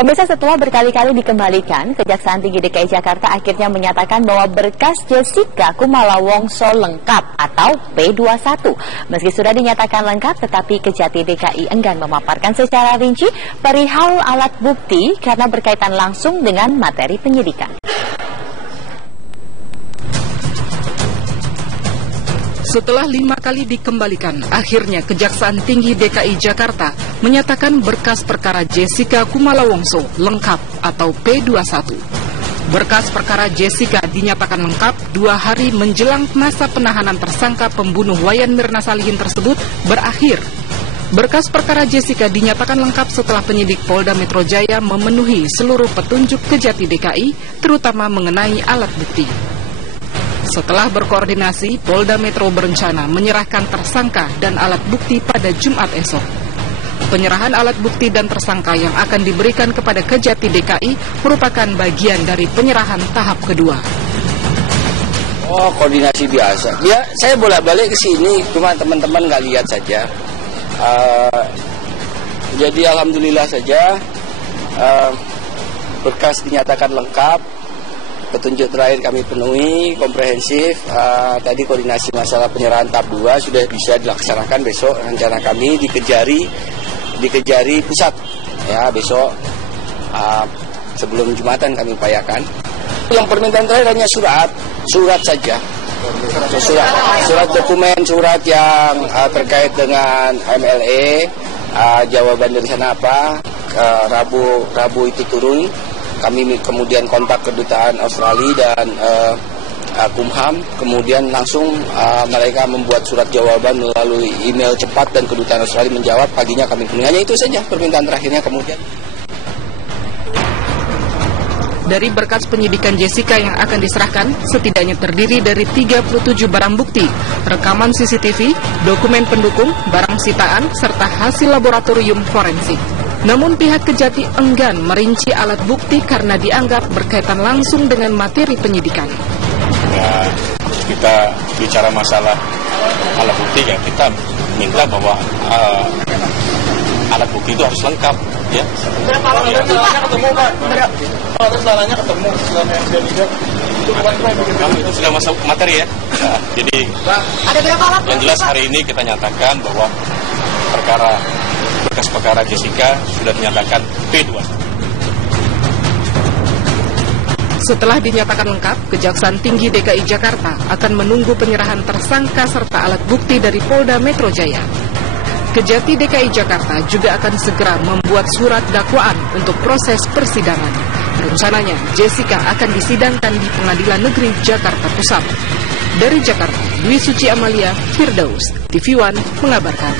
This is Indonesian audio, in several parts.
Pemirsa, setelah berkali-kali dikembalikan, Kejaksaan Tinggi DKI Jakarta akhirnya menyatakan bahwa berkas Jessica Kumala Wongso lengkap atau P21. Meski sudah dinyatakan lengkap, tetapi Kejati DKI enggan memaparkan secara rinci perihal alat bukti karena berkaitan langsung dengan materi penyidikan. Setelah 5 kali dikembalikan, akhirnya Kejaksaan Tinggi DKI Jakarta menyatakan berkas perkara Jessica Kumala Wongso lengkap atau P21. Berkas perkara Jessica dinyatakan lengkap 2 hari menjelang masa penahanan tersangka pembunuh Wayan Mirna Salihin tersebut berakhir. Berkas perkara Jessica dinyatakan lengkap setelah penyidik Polda Metro Jaya memenuhi seluruh petunjuk Kejati DKI, terutama mengenai alat bukti. Setelah berkoordinasi, Polda Metro berencana menyerahkan tersangka dan alat bukti pada Jumat esok. Penyerahan alat bukti dan tersangka yang akan diberikan kepada Kejati DKI merupakan bagian dari penyerahan tahap kedua. Oh, koordinasi biasa. Ya, saya bolak-balik ke sini, cuma teman-teman nggak lihat saja. Jadi alhamdulillah saja berkas dinyatakan lengkap. Petunjuk terakhir kami penuhi, komprehensif. Tadi koordinasi masalah penyerahan tahap 2 sudah bisa dilaksanakan besok. Rencana kami di Kejari Pusat. Ya, besok sebelum Jumatan kami upayakan. Yang permintaan terakhir hanya surat saja. Surat dokumen, surat yang terkait dengan MLE, jawaban dari sana apa. Rabu itu turun. Kami kemudian kontak kedutaan Australia dan Kumham, kemudian langsung mereka membuat surat jawaban melalui email cepat dan kedutaan Australia menjawab. Paginya kami penuhi. Hanya itu saja permintaan terakhirnya kemudian. Dari berkas penyidikan Jessica yang akan diserahkan, setidaknya terdiri dari 37 barang bukti, rekaman CCTV, dokumen pendukung, barang sitaan, serta hasil laboratorium forensik. Namun pihak Kejati enggan merinci alat bukti karena dianggap berkaitan langsung dengan materi penyidikan. Ya, kita bicara masalah alat bukti, ya kita minta bahwa alat bukti itu harus lengkap. Ya. Berapa alat bukti ketemu, Pak? Terus salahnya ketemu selama yang sudah lihat. Itu sudah masuk materi ya. Nah, jadi Ada berapa alat bukti, yang jelas hari ini kita nyatakan bahwa berkas perkara Jessica sudah dinyatakan P21. Setelah dinyatakan lengkap, Kejaksaan Tinggi DKI Jakarta akan menunggu penyerahan tersangka serta alat bukti dari Polda Metro Jaya. Kejati DKI Jakarta juga akan segera membuat surat dakwaan untuk proses persidangan. Rencananya, Jessica akan disidangkan di Pengadilan Negeri Jakarta Pusat. Dari Jakarta, Dwi Suci Amalia, Firdaus, TV One mengabarkan.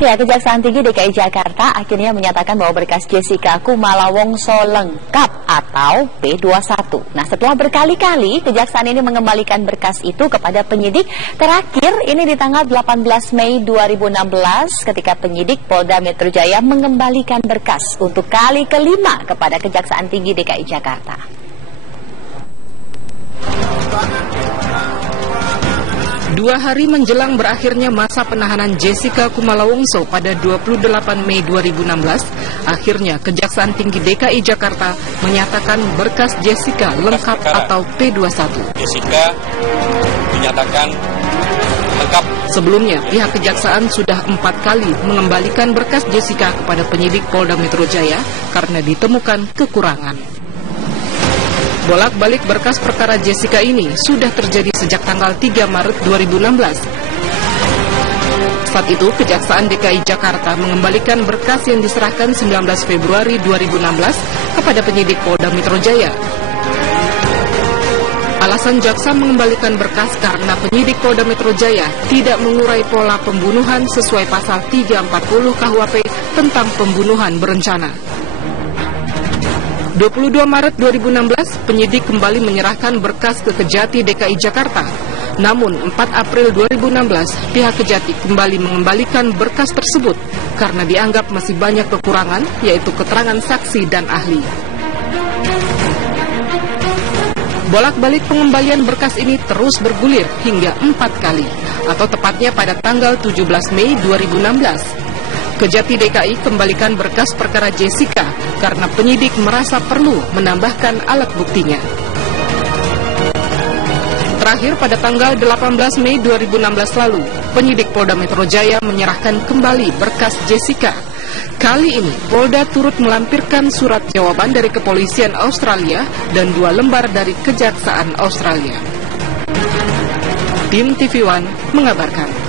Ya, Kejaksaan Tinggi DKI Jakarta akhirnya menyatakan bahwa berkas Jessica Kumala Wongso lengkap atau P21. Nah, setelah berkali-kali Kejaksaan ini mengembalikan berkas itu kepada penyidik, terakhir ini di tanggal 18 Mei 2016 ketika penyidik Polda Metro Jaya mengembalikan berkas untuk kali kelima kepada Kejaksaan Tinggi DKI Jakarta. Dua hari menjelang berakhirnya masa penahanan Jessica Kumala Wongso pada 28 Mei 2016, akhirnya Kejaksaan Tinggi DKI Jakarta menyatakan berkas Jessica lengkap atau P21. Jessica dinyatakan lengkap. Sebelumnya, pihak Kejaksaan sudah 4 kali mengembalikan berkas Jessica kepada penyidik Polda Metro Jaya karena ditemukan kekurangan. Bolak-balik berkas perkara Jessica ini sudah terjadi sejak tanggal 3 Maret 2016. Saat itu, Kejaksaan DKI Jakarta mengembalikan berkas yang diserahkan 19 Februari 2016 kepada penyidik Polda Metro Jaya. Alasan jaksa mengembalikan berkas karena penyidik Polda Metro Jaya tidak mengurai pola pembunuhan sesuai pasal 340 KUHP tentang pembunuhan berencana. 22 Maret 2016, penyidik kembali menyerahkan berkas ke Kejati DKI Jakarta. Namun, 4 April 2016, pihak Kejati kembali mengembalikan berkas tersebut karena dianggap masih banyak kekurangan, yaitu keterangan saksi dan ahli. Bolak-balik pengembalian berkas ini terus bergulir hingga 4 kali, atau tepatnya pada tanggal 17 Mei 2016. Kejati DKI kembalikan berkas perkara Jessica karena penyidik merasa perlu menambahkan alat buktinya. Terakhir pada tanggal 18 Mei 2016 lalu, penyidik Polda Metro Jaya menyerahkan kembali berkas Jessica. Kali ini, Polda turut melampirkan surat jawaban dari Kepolisian Australia dan 2 lembar dari Kejaksaan Australia. Tim TV One mengabarkan.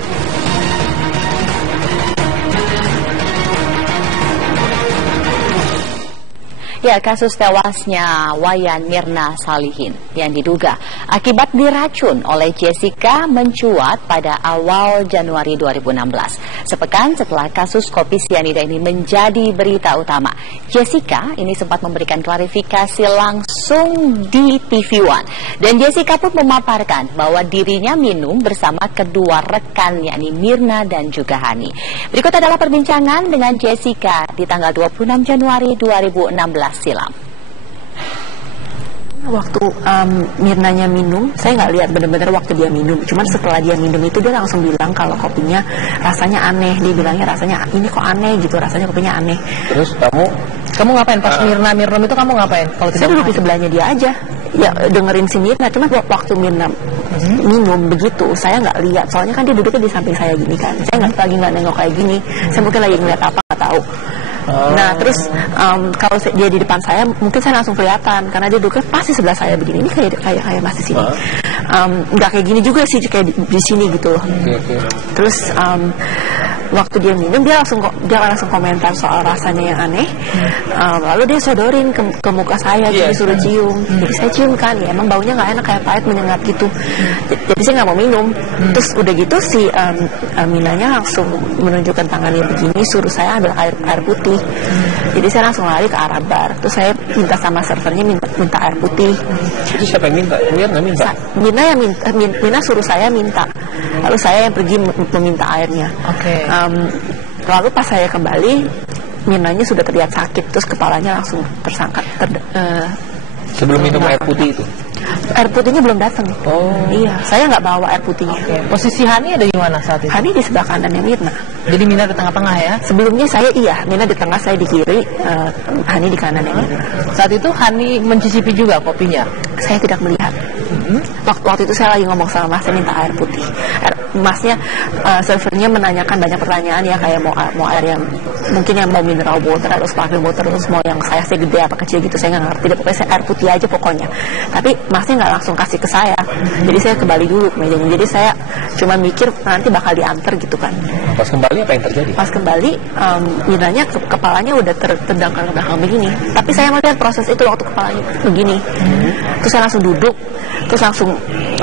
Ya, kasus tewasnya Wayan Mirna Salihin yang diduga akibat diracun oleh Jessica mencuat pada awal Januari 2016. Sepekan setelah kasus kopi sianida ini menjadi berita utama, Jessica ini sempat memberikan klarifikasi langsung di TV One. Dan Jessica pun memaparkan bahwa dirinya minum bersama kedua rekan, yakni Mirna dan juga Hani. Berikut adalah perbincangan dengan Jessica di tanggal 26 Januari 2016 silam. Waktu Mirnanya minum, saya nggak lihat benar-benar waktu dia minum. Cuman setelah dia minum itu dia langsung bilang kalau kopinya rasanya aneh. Dia bilangnya rasanya ini kok aneh gitu, rasanya kopinya aneh. Terus kamu ngapain pas Mirna minum itu, kamu ngapain? Kalau saya duduk di sebelahnya dia aja, ya dengerin si Mirna. Cuman waktu Mirna minum begitu, saya nggak lihat. Soalnya kan dia duduknya di samping saya gini kan. Saya nggak nengok kayak gini. Saya mungkin lagi ngeliat apa nggak tahu. Nah terus kalau dia di depan saya mungkin saya langsung kelihatan karena dia duduknya pasti sebelah saya begini. Ini kayak masih sini. Nggak kayak gini juga sih, kayak di sini gitu loh. Terus waktu dia minum dia langsung komentar soal rasanya yang aneh. Lalu dia sodorin ke muka saya, jadi suruh cium. Jadi saya cium kan, ya emang baunya nggak enak, kayak pahit menyengat gitu. Jadi saya nggak mau minum. Terus udah gitu si Minanya langsung menunjukkan tangannya begini, suruh saya ambil air putih. Jadi saya langsung lari ke arah bar. Terus saya minta sama servernya minta air putih. Itu siapa yang minta? Mirna minta? Mina suruh saya minta. Lalu saya yang pergi meminta airnya. Oke. Lalu pas saya kembali, Mirnanya sudah terlihat sakit. Terus kepalanya langsung tersangkat. Sebelum minum air putih itu? Air putihnya belum datang. Oh iya, saya nggak bawa air putihnya. Posisi Hani ada di mana saat itu? Hani di sebelah kanannya Mirna. Jadi Mirna di tengah-tengah ya? Sebelumnya saya Mirna di tengah, saya di kiri, Hani di kanannya Mirna. Saat itu Hani mencicipi juga kopinya? Saya tidak melihat. Waktu itu saya lagi ngomong sama Mas, saya minta air putih. Masnya servernya menanyakan banyak pertanyaan ya, kayak mau air yang mungkin yang mau mineral water atau sparkling water, terus mau yang size gede apa kecil gitu, saya nggak ngerti. Pokoknya saya air putih aja pokoknya. Tapi Masnya nggak langsung kasih ke saya. Jadi saya kembali dulu ke mejanya. Jadi saya cuma mikir nanti bakal diantar gitu kan. Pas kembali apa yang terjadi? Pas kembali Mirnanya kepalanya udah terdangkal ke belakang begini. Tapi saya melihat proses itu waktu kepalanya begini. Terus saya langsung duduk. Terus langsung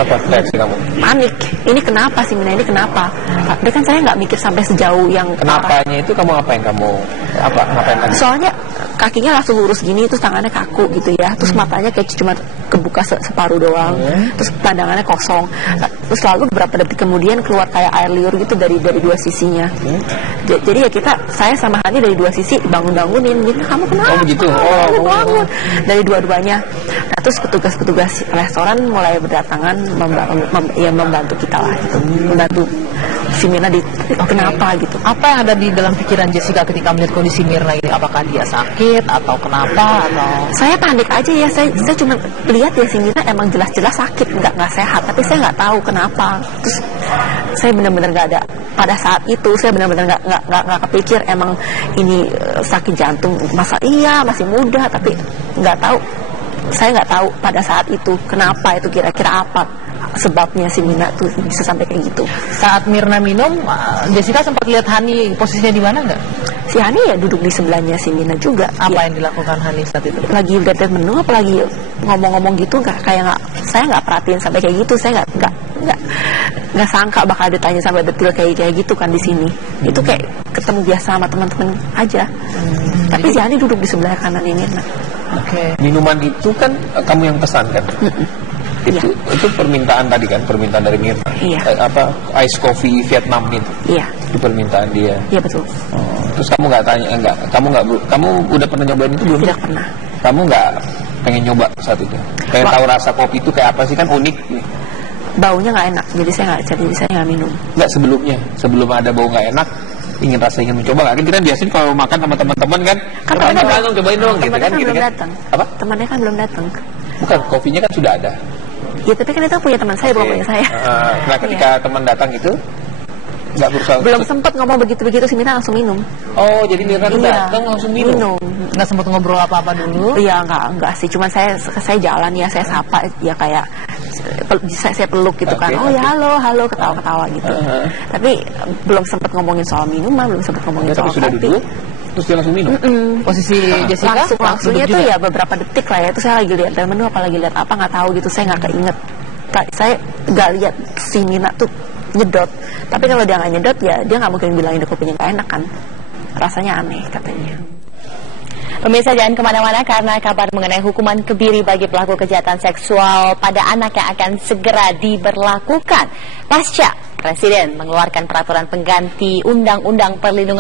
apa reaksi kamu? Panik. Ini kenapa sih Mina, ini kenapa? Tapi kan saya nggak mikir sampai sejauh yang kenapanya itu. Kamu ngapain ngapain lagi? Soalnya kakinya langsung lurus gini, terus tangannya kaku gitu ya, terus matanya kayak cuma kebuka separuh doang, terus pandangannya kosong. Terus lalu beberapa detik kemudian keluar kayak air liur gitu dari dua sisinya. Jadi ya saya sama Hani dari dua sisi bangunin, gitu, kamu kenapa? Oh begitu. Bangun dari dua-duanya. Nah terus petugas restoran mulai berdatangan membantu kita lah, gitu. Membantu si Mirna kenapa gitu. Apa yang ada di dalam pikiran Jessica ketika melihat kondisi Mirna ini? Apakah dia sakit atau kenapa? Atau saya panik aja ya. Saya cuma lihat ya si Mirna emang jelas-jelas sakit, nggak sehat. Tapi saya nggak tahu kenapa. Terus saya benar-benar nggak ada pada saat itu. Saya benar-benar nggak kepikir emang ini sakit jantung. Masih muda, tapi nggak tahu. Saya nggak tahu pada saat itu kenapa itu, kira-kira apa sebabnya si Mirna tuh bisa sampai kayak gitu. Saat Mirna minum, Jessica sempat lihat Hani posisinya di mana nggak? Si Hani ya duduk di sebelahnya si Mirna juga. Apa yang dilakukan Hani saat itu? Lagi lihat menu, apalagi ngomong-ngomong gitu, saya nggak perhatiin sampai kayak gitu. Saya nggak sangka bakal ditanya sampai detail kayak gitu kan di sini. Itu kayak ketemu biasa sama teman-teman aja. Tapi si Hani duduk di sebelah kanan Mirna. Oke. Minuman itu kan kamu yang pesan kan? Itu permintaan tadi kan, permintaan dari Mirna. Iya. Ice coffee Vietnam itu. Iya. Itu permintaan dia. Iya betul. Terus kamu nggak tanya, kamu udah pernah nyobain itu belum? Tidak pernah. Kamu nggak pengen nyoba saat itu? Pengen tahu rasa kopi itu kayak apa sih, kan unik nih. Baunya nggak enak, jadi saya nggak minum. Nggak sebelum ada bau nggak enak, ingin mencoba nggak? Kan kita biasanya kalau makan sama teman-teman kan cobain dong gitu kan, gitu belum kan. datang. Apa? Temannya kan belum datang. Bukan, kopinya kan sudah ada. Ya tapi kan itu punya teman saya, bukan punya saya. Nah ketika teman datang itu nggak berusaha. Belum sempat ngomong begitu si Mirna langsung minum. Oh, jadi Mirna datang langsung minum. Nggak sempat ngobrol apa-apa dulu? Iya, enggak sih. Cuman saya jalan ya, saya sapa ya, kayak saya peluk gitu kan. Oh ya halo, ketawa-ketawa gitu. Tapi belum sempat ngomongin soal minuman, belum sempat ngomongin soal sudah kopi. duduk, terus dia langsung minum. Posisi Jessica langsungnya tuh ya beberapa detik lah ya. Itu saya lagi lihat menu, apa lagi lihat apa nggak tahu gitu. Saya nggak keinget. Saya nggak lihat si Mina tuh nyedot. Tapi kalau dia nggak nyedot ya dia nggak mungkin bilang ini kopinya nggak enak kan. Rasanya aneh katanya. Pemirsa, jangan kemana-mana karena kabar mengenai hukuman kebiri bagi pelaku kejahatan seksual pada anak yang akan segera diberlakukan pasca Presiden mengeluarkan peraturan pengganti Undang-Undang Perlindungan